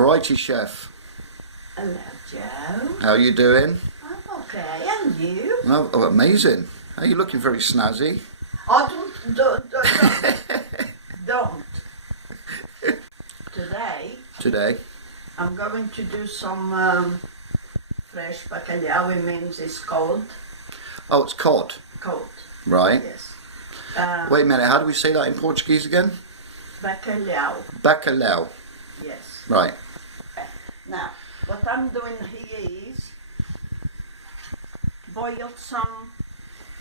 Alrighty, chef. Hello, Joe. How are you doing? I'm okay, and you? Oh, amazing. Are you looking very snazzy? I don't. Today, I'm going to do some fresh bacalhau. It means it's cold. Oh, it's cod. Cold. Right. Yes. Wait a minute, how do we say that in Portuguese again? Bacalhau. Bacalhau. Yes. Right. Now, what I'm doing here is boiled some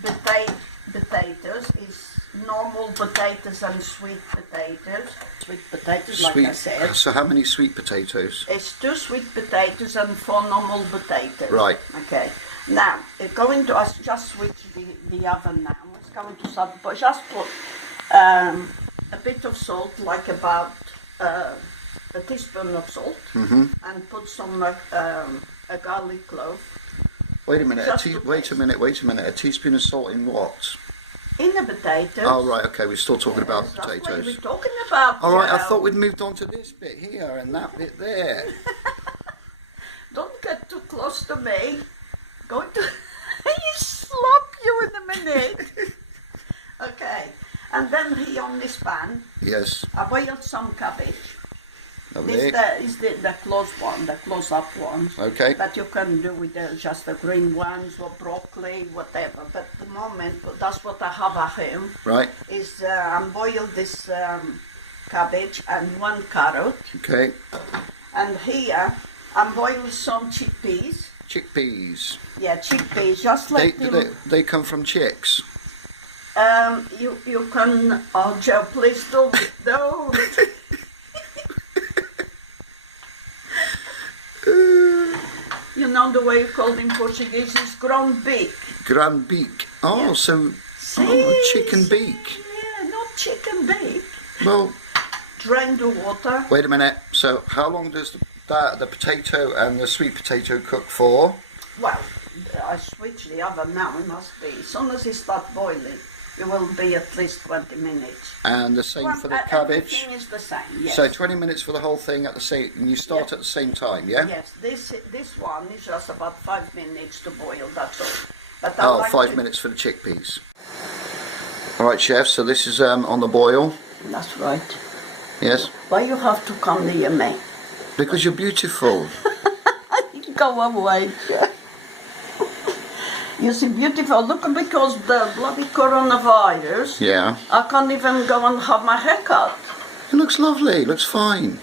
potatoes. It's normal potatoes and sweet potatoes. Sweet potatoes, like I said. So how many sweet potatoes? It's 2 sweet potatoes and 4 normal potatoes. Right. Okay. Now, it's going to just switch the oven now. It's going to start, but just put a bit of salt, like about a teaspoon of salt, and put some a garlic clove. Wait a minute. Wait a minute. A teaspoon of salt in what? In the potatoes. Oh right. Okay. We're still talking about That's what potatoes. we're talking about. All right. I Joe. thought we'd moved on to this bit here and that bit there. Don't get too close to me. Going to slap you in a minute. Okay. And then here on this pan, Yes. I boiled some cabbage. Lovely. This is the close one, the close-up ones. Okay. But you can do with just the green ones or broccoli, whatever. But at the moment, that's what I have at home. Right. Is I boiled this cabbage and 1 carrot. Okay. And here, I'm boiling some chickpeas. Chickpeas. Yeah, chickpeas, just like They come from chicks. you can, oh Joe, please don't. You know the way you call it in Portuguese is ground beef. Ground beak. Oh, Yeah. so chicken beak. Yeah, not chicken beef. Well, Drain the water. wait a minute. So how long does the potato and the sweet potato cook for? Well, I switch the oven now. It must be. As soon as it starts boiling, it will be at least 20 minutes. And the same for the cabbage. Everything is the same. Yes. So 20 minutes for the whole thing at the same, and you start at the same time, yeah? Yes. This one is just about 5 minutes to boil. That's all. But I Oh, like 5 to- minutes for the chickpeas. All right, chef. So this is on the boil. That's right. Yes. Why you have to come near me? Because you're beautiful. Go away, Jack. You see, beautiful. Look, because the bloody coronavirus, Yeah. I can't even go and have my hair cut. It looks lovely. It looks fine.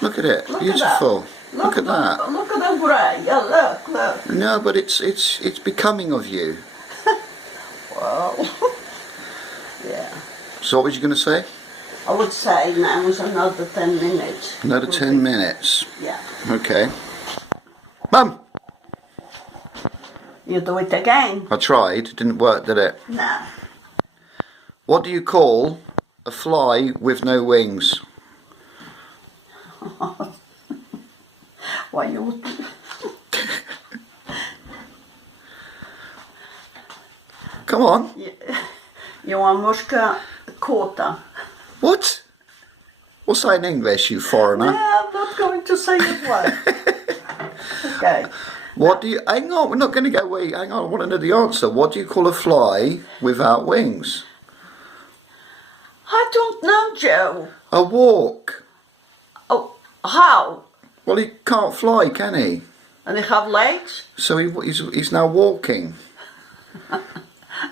Look at it. Look Beautiful. at Look at that. Look at the grey. Yeah, look. No, but it's becoming of you. Well, yeah. So what was you going to say? I would say now is another 10 minutes. Another 10 minutes. Yeah. Okay. Mum! You do it again? I tried. Didn't work, did it? No. What do you call a fly with no wings? Why you... Come on. You want mushka quarter? What? What's that in English, you foreigner? Yeah, I'm not going to say it well. Okay. What do you... Hang on, we're not going to go away. Hang on, I want to know the answer. What do you call a fly without wings? I don't know, Joe. A walk. Oh, how? Well, he can't fly, can he? And they have legs? So he's now walking.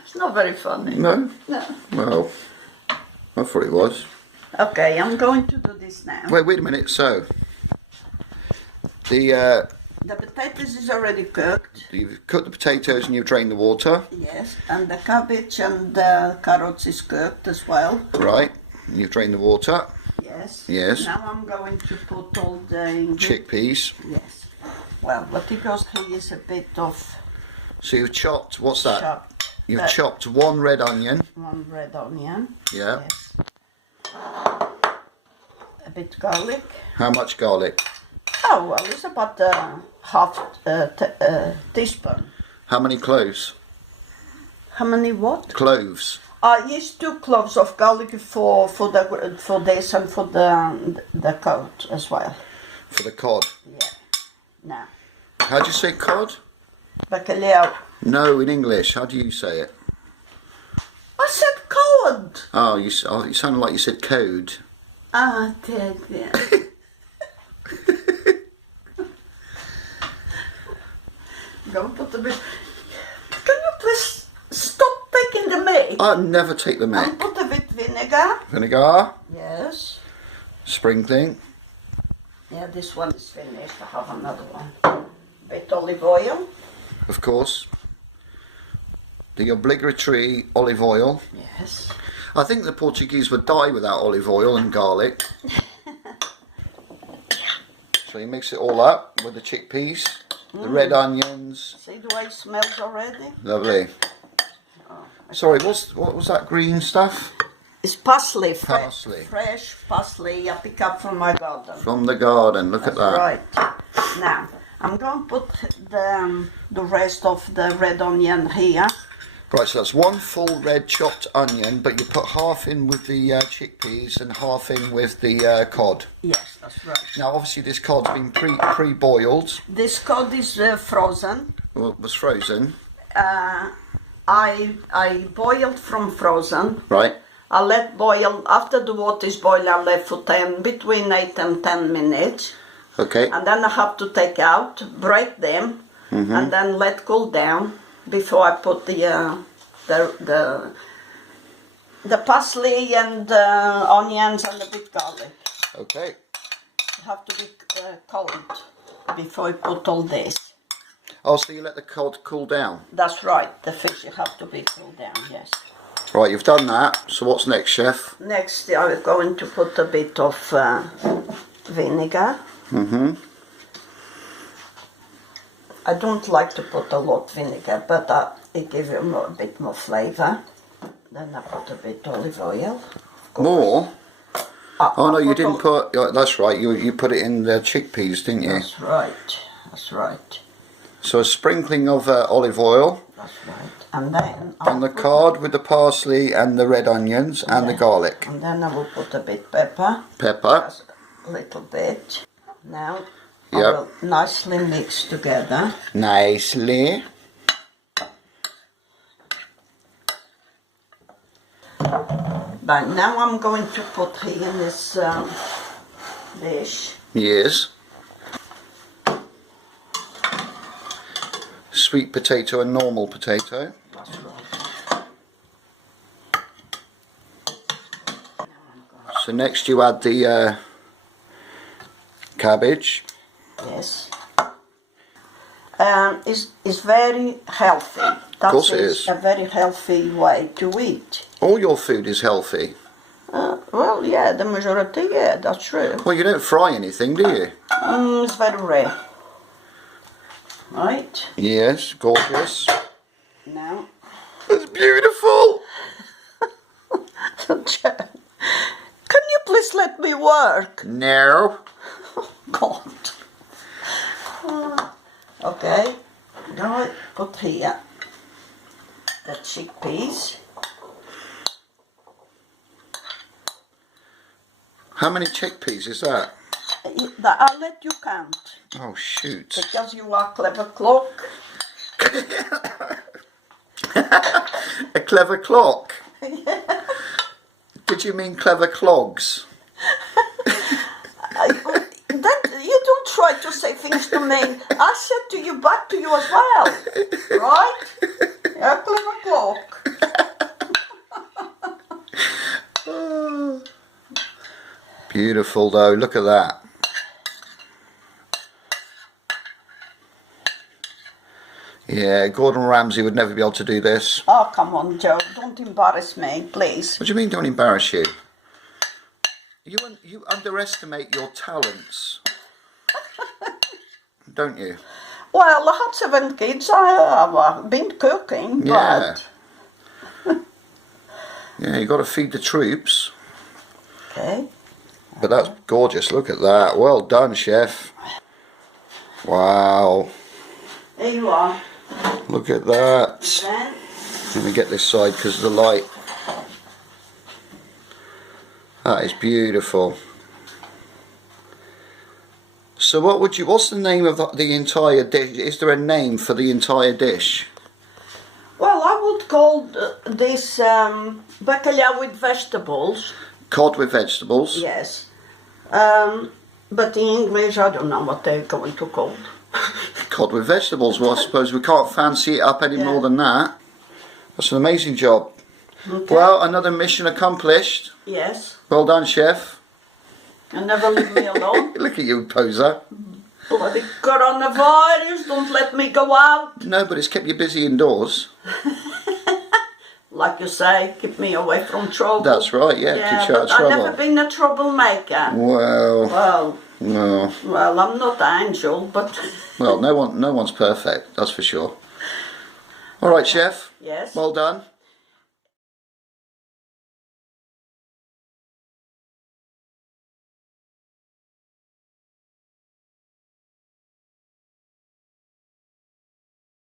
It's not very funny. No? No. Well, I thought it was. Okay, I'm going to do this now. Wait a minute. So, the The potatoes is already cooked. you've cooked the potatoes and you've drained the water, Yes. And the cabbage and the carrots is cooked as well. right? And you've drained the water. Yes. Yes. Now I'm going to put all the Chickpeas. Yes. Well, what it goes here is a bit of So you've chopped. What's that? chopped. You've chopped 1 red onion. 1 red onion. Yeah. Yes. A bit garlic. How much garlic? Oh, well, it's about half teaspoon. How many cloves? How many what? Cloves. Yes, 2 cloves of garlic for this and for the coat as well. for the cod. Yeah. Now, How do you say cod? bacalhau. No, in English. How do you say it? I said cod. Oh, you sounded like you said code. Ah, did yeah. Go put the bit. Can you please stop taking the meat? I'll never take the And mick. put a bit vinegar. Vinegar, Yes. sprinkling. Yeah, this one is finished. I have another one. Bit olive oil. Of course. The obligatory olive oil. Yes. I think the Portuguese would die without olive oil and garlic. So you mix it all up with the chickpeas, the red onions. See the way it smells already? Lovely. Sorry, what was that green stuff? It's parsley. Parsley. Fresh parsley I pick up from my garden. From the garden, look at that. Right. Now, I'm going to put the rest of the red onion here. Right, so that's one full red chopped onion, but you put half in with the chickpeas and half in with the cod. Yes, that's right. Now, obviously, this cod's been pre-boiled. This cod is frozen. Well, it was frozen. I boiled from frozen. Right. I let boil, after the water is boiled, I let for between 8 and 10 minutes. Okay. And then I have to take out, break them, and then let cool down before I put the parsley and the onions and the bit garlic. Okay. You have to be cold before you put all this. Oh, so you let the cod cool down. That's right, the fish you have to be cooled down, yes. Right, you've done that. So what's next, chef? Next I'm going to put a bit of vinegar. I don't like to put a lot of vinegar, but it gives you a bit more flavour. Then I put a bit olive oil. More? Oh no, you didn't all- put. Oh, that's right. You put it in the chickpeas, didn't you? That's right, that's right, So a sprinkling of olive oil that's right. And then on the cod with the parsley and the red onions and the garlic. And then I will put a bit pepper, Pepper. just a little bit. Now Yep. I will nicely mix together. Nicely. But now I'm going to put here in this dish. Yes. Sweet potato and normal potato. That's right. So next you add the cabbage. Yes. It's very healthy. That course it is. a very healthy way to eat. All your food is healthy. Well, yeah, the majority, yeah, that's true. Well, you don't fry anything, do you? It's very rare. Right, Yes, gorgeous. now, It's beautiful. can you please let me work? No. God. Okay, now I put here the chickpeas. How many chickpeas is that? I'll let you count Oh, shoot. because you are clever clock. A clever clock. Did you mean clever clogs? You don't try to say things to me. I said to you back to you as well, right? A clever clock. Beautiful though, look at that. Yeah, Gordon Ramsay would never be able to do this. Oh, come on, Joe. Don't embarrass me, please. What do you mean don't embarrass you? You underestimate your talents. Don't you? Well, I had 7 kids. I have been cooking, Yeah. but... Yeah, you got to feed the troops. Okay. But that's gorgeous, look at that. Well done, chef. Wow. There you are. Look at that. Then, Let me get this side because of the light. That is beautiful. So what's the name of the entire dish? Is there a name for the entire dish? Well, I would call this bacalhau with vegetables. Cod with vegetables. Yes. But in English, I don't know what they're going to call. Cod with vegetables. Well, I suppose we can't fancy it up any Yeah. more than that. That's an amazing job. Okay. Well, another mission accomplished. Yes. Well done, chef. And never leave me alone. Look at you, poser. Bloody coronavirus, don't let me go out. No, but it's kept you busy indoors. Like you say, keep me away from trouble. That's right, yeah, keeps you out of but I've trouble. never been a troublemaker. Well, Well, no. well, I'm not an angel, but Well, no one's perfect, that's for sure. All right, chef. yes. Well done.